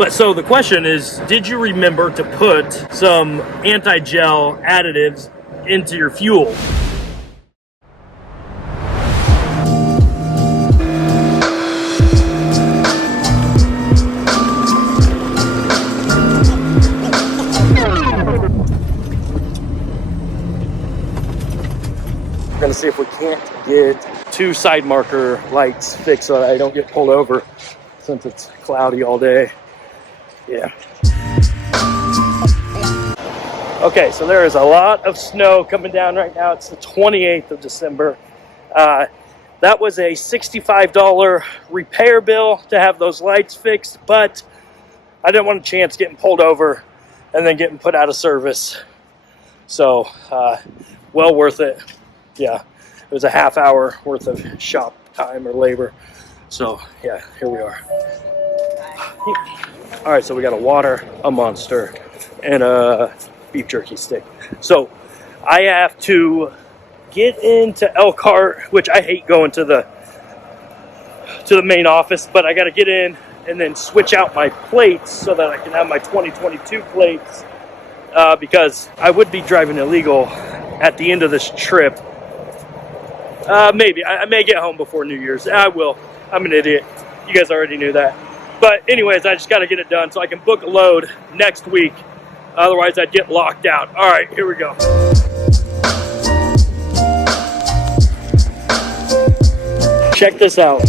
But so the question is, did you remember to put some anti-gel additives into your fuel? We're gonna see if we can't get 2 side marker lights fixed so that I don't get pulled over since it's cloudy all day. Yeah. Okay, so there is a lot of snow coming down right now. It's the 28th of December. That was a $65 repair bill to have those lights fixed, but I didn't want a chance getting pulled over and then getting put out of service. So, well worth it. Yeah, it was a half hour worth of shop time or labor. So, yeah, here we are. All right, so we got a water, a Monster, and a beef jerky stick. So I have to get into Elkhart, which I hate going to the main office, but I got to get in and then switch out my plates so that I can have my 2022 plates because I would be driving illegal at the end of this trip. Maybe I may get home before New Year's. I will. I'm an idiot. You guys already knew that. But anyways, I just got to get it done so I can book a load next week. Otherwise, I'd get locked out. All right, here we go. Check this out.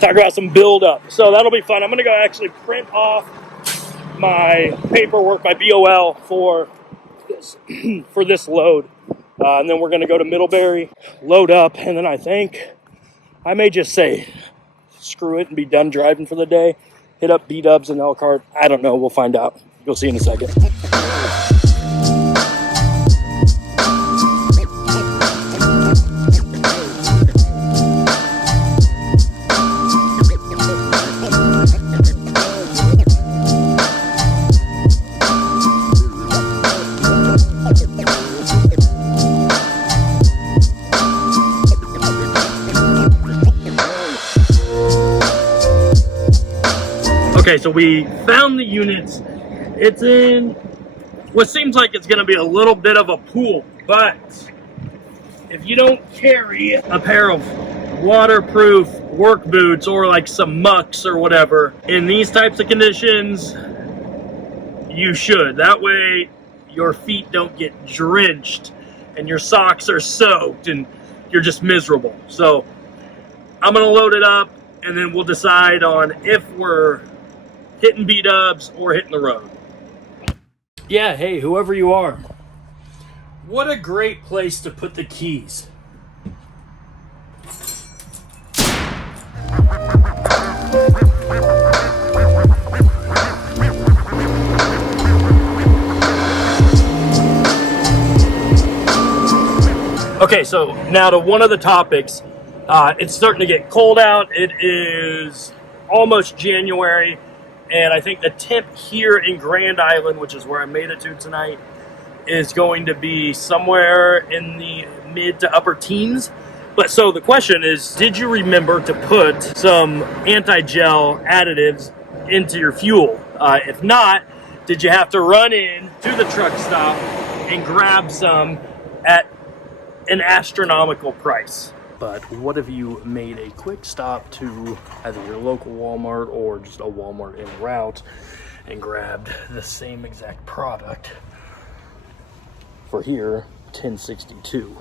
Talk about some build-up. So that'll be fun. I'm going to go actually print off my paperwork, my BOL for this load. And then we're going to go to Middlebury, load up, and then I think I may just say screw it and be done driving for the day. Hit up B-dubs in Elkhart. I don't know. We'll find out. You'll see in a second. Okay, so we found the units. It's in what seems like it's going to be a little bit of a pool, but if you don't carry a pair of waterproof work boots or like some mucks or whatever in these types of conditions, you should. That way your feet don't get drenched and your socks are soaked and you're just miserable. So I'm going to load it up and then we'll decide on if we're hitting B-dubs or hitting the road. Yeah, hey, whoever you are. What a great place to put the keys. Okay, so now to one of the topics. It's starting to get cold out. It is almost January. And I think the temp here in Grand Island, which is where I made it to tonight, is going to be somewhere in the mid to upper teens. But so the question is, did you remember to put some anti-gel additives into your fuel? If not, did you have to run in to the truck stop and grab some at an astronomical price? But what if you made a quick stop to either your local Walmart or just a Walmart en route and grabbed the same exact product for here, $10.62.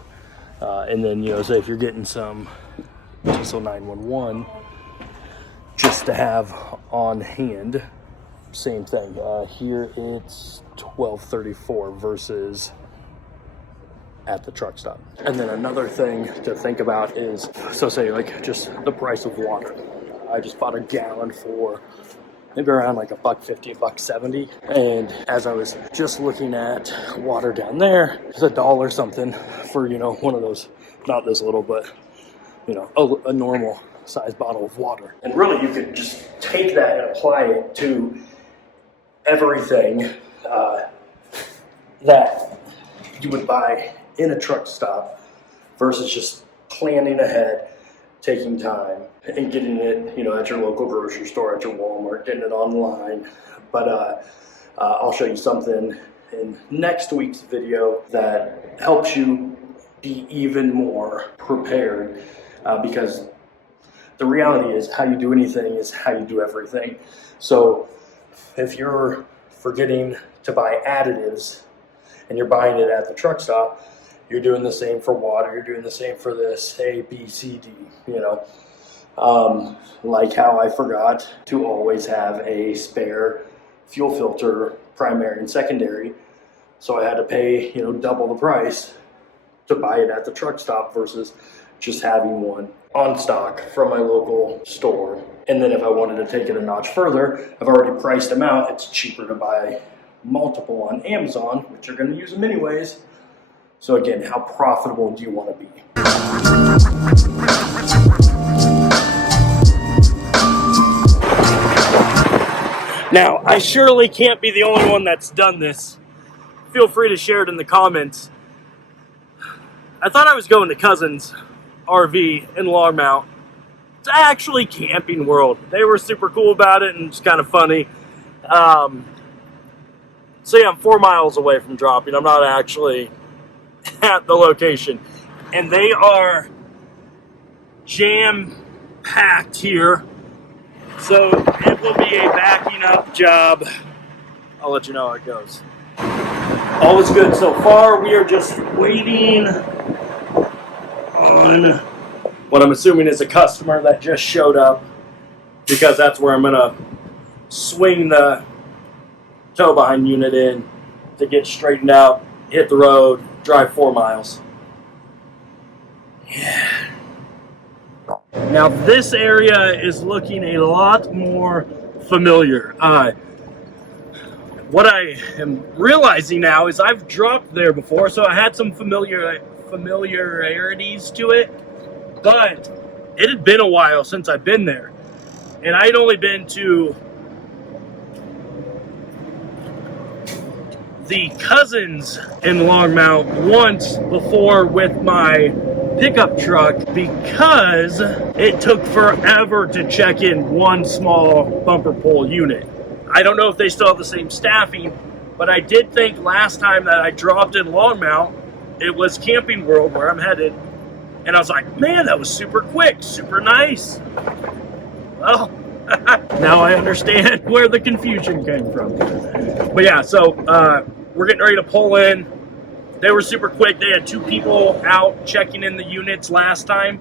And then, you know, say if you're getting some diesel 911 just to have on hand, same thing. Here it's $12.34 versus at the truck stop. And then another thing to think about is, so say like just the price of water. I just bought a gallon for maybe around like $1.50, $1.70. And as I was just looking at water down there, it's $1 something for, you know, one of those, not this little, but, you know, a normal size bottle of water. And really you could just take that and apply it to everything that you would buy in a truck stop versus just planning ahead, taking time and getting it, at your local grocery store, at your Walmart, getting it online. But I'll show you something in next week's video that helps you be even more prepared, because the reality is how you do anything is how you do everything. So if you're forgetting to buy additives and you're buying it at the truck stop, you're doing the same for water, you're doing the same for this, A, B, C, D, like how I forgot to always have a spare fuel filter, primary and secondary. So I had to pay, double the price to buy it at the truck stop versus just having one on stock from my local store. And then if I wanted to take it a notch further, I've already priced them out. It's cheaper to buy multiple on Amazon, which you're going to use them anyways. So again, how profitable do you want to be? Now, I surely can't be the only one that's done this. Feel free to share it in the comments. I thought I was going to Cousins RV in Longmount. It's actually Camping World. They were super cool about it, and it's kind of funny. So yeah, I'm 4 miles away from dropping. I'm not actually at the location. And they are jam-packed here. So it will be a backing up job. I'll let you know how it goes. All is good so far. We are just waiting on what I'm assuming is a customer that just showed up, because that's where I'm gonna swing the tow behind unit in to get straightened out, hit the road, drive 4 miles. Yeah. Now this area is looking a lot more familiar. What I am realizing now is I've dropped there before, so I had some familiarities to it, but it had been a while since I've been there. And I'd only been to the Cousins in Longmount once before with my pickup truck, because it took forever to check in one small bumper pull unit. I don't know if they still have the same staffing, but I did think last time that I dropped in Longmount, it was Camping World where I'm headed. And I was like, man, that was super quick, super nice. Well, now I understand where the confusion came from. But yeah, so we're getting ready to pull in. They were super quick. They had 2 people out checking in the units last time.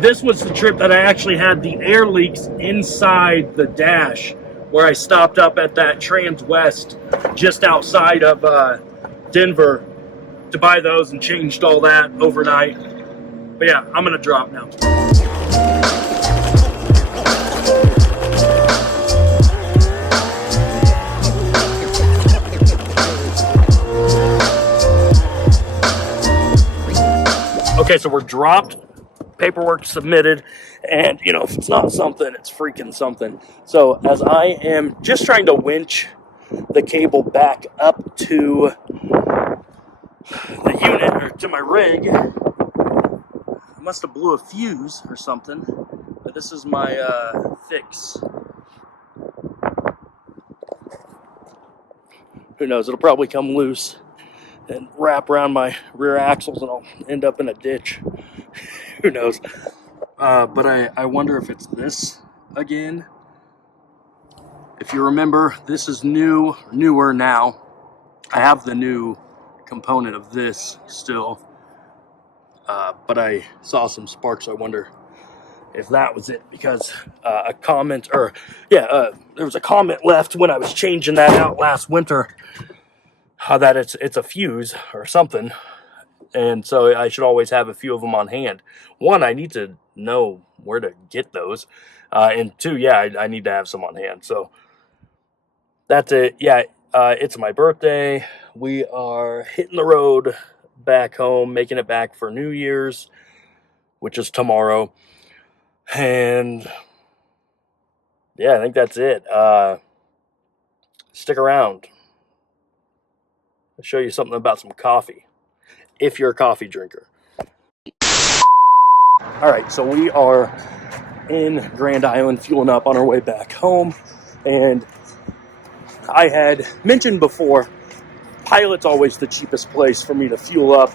This was the trip that I actually had the air leaks inside the dash, where I stopped up at that Trans West just outside of Denver to buy those and changed all that overnight. But yeah, I'm gonna drop now. Okay, so we're dropped, paperwork submitted, and if it's not something, it's freaking something. So as I am just trying to winch the cable back up to the unit, or to my rig, I must have blew a fuse or something, but this is my fix. Who knows, it'll probably come loose and wrap around my rear axles and I'll end up in a ditch. Who knows? But I wonder if it's this again. If you remember, this is newer now. I have the new component of this still. But I saw some sparks. I wonder if that was it, because a comment, or there was a comment left when I was changing that out last winter, that it's a fuse or something, and so I should always have a few of them on hand. One, I need to know where to get those, and 2, I need to have some on hand. So that's it. It's my birthday. We are hitting the road back home, making it back for New Year's, which is tomorrow. And I think that's it. Stick around. I'll show you something about some coffee, if you're a coffee drinker. All right, so we are in Grand Island fueling up on our way back home, and I had mentioned before, Pilot's always the cheapest place for me to fuel up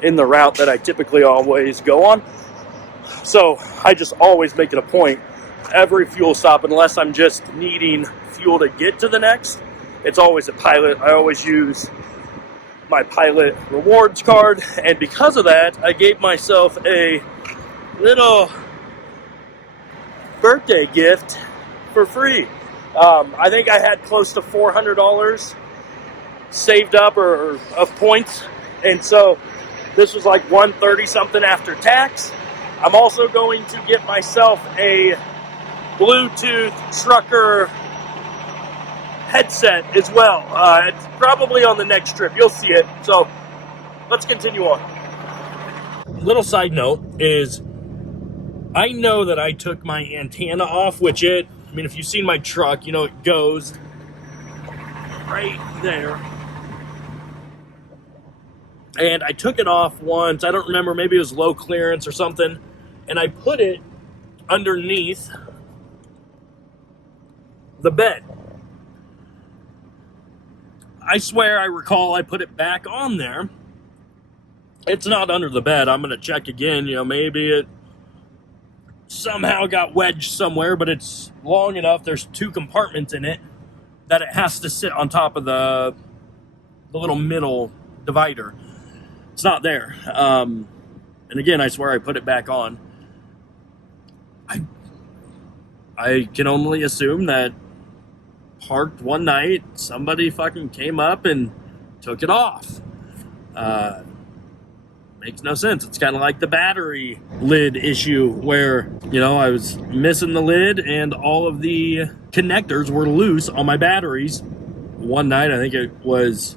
in the route that I typically always go on. So I just always make it a point, every fuel stop, unless I'm just needing fuel to get to the next, it's always a Pilot. I always use my Pilot rewards card, and because of that, I gave myself a little birthday gift for free. I think I had close to $400 saved up or of points, and so this was like $130 something after tax. I'm also going to get myself a Bluetooth trucker headset as well. It's probably on the next trip. You'll see it. So let's continue on. Little side note is, I know that I took my antenna off, which I mean, if you've seen my truck, you know it goes right there. And I took it off once. I don't remember, maybe it was low clearance or something. And I put it underneath the bed. I swear I recall I put it back on there. It's not under the bed. I'm going to check again. You know, maybe it somehow got wedged somewhere, but it's long enough. There's 2 compartments in it that it has to sit on top of the little middle divider. It's not there. And again, I swear I put it back on. I can only assume that parked one night, somebody fucking came up and took it off. Makes no sense. It's kind of like the battery lid issue where, you know, I was missing the lid and all of the connectors were loose on my batteries. One night, I think it was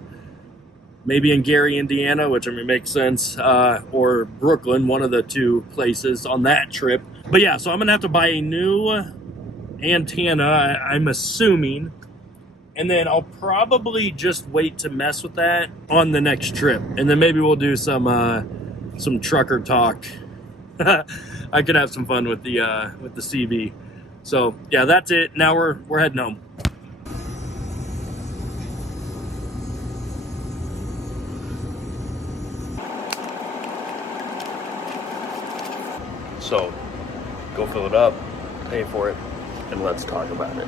maybe in Gary, Indiana, which I mean makes sense, or Brooklyn, one of the 2 places on that trip. But yeah, so I'm gonna have to buy a new antenna, I'm assuming, and then I'll probably just wait to mess with that on the next trip, and then maybe we'll do some trucker talk. I could have some fun with the CB. So yeah, that's it. Now we're heading home. So go fill it up, pay for it, and let's talk about it.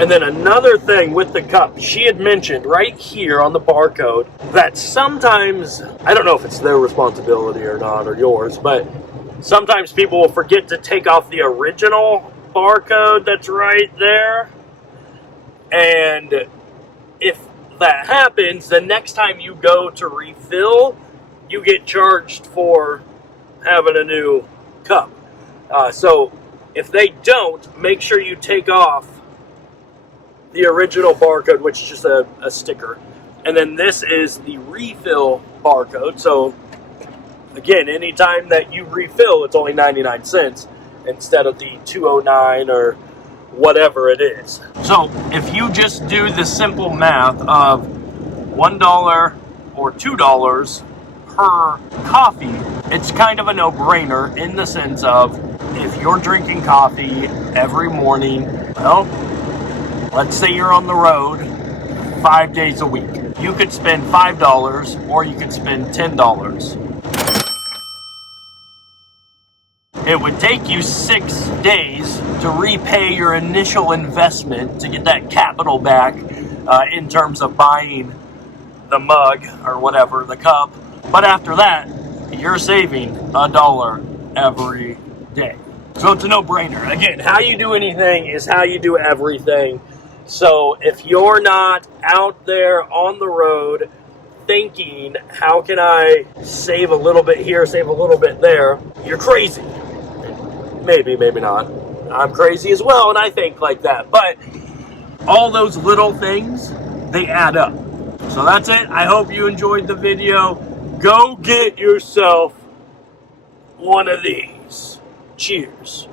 And then another thing with the cup, she had mentioned right here on the barcode that sometimes, I don't know if it's their responsibility or not, or yours, but sometimes people will forget to take off the original barcode that's right there. And if that happens, the next time you go to refill, you get charged for having a new cup. So if they don't, make sure you take off the original barcode, which is just a sticker. And then this is the refill barcode. So again, anytime that you refill, it's only 99 cents instead of the 209 or whatever it is. So if you just do the simple math of $1 or $2 per coffee, it's kind of a no-brainer in the sense of, if you're drinking coffee every morning, well, let's say you're on the road 5 days a week. You could spend $5 or you could spend $10. It would take you 6 days to repay your initial investment to get that capital back in terms of buying the mug or whatever, the cup. But after that, you're saving $1 every day. So it's a no-brainer. Again, how you do anything is how you do everything. So if you're not out there on the road thinking, how can I save a little bit here, save a little bit there, you're crazy. Maybe, maybe not. I'm crazy as well, and I think like that. But all those little things, they add up. So that's it. I hope you enjoyed the video. Go get yourself one of these. Cheers.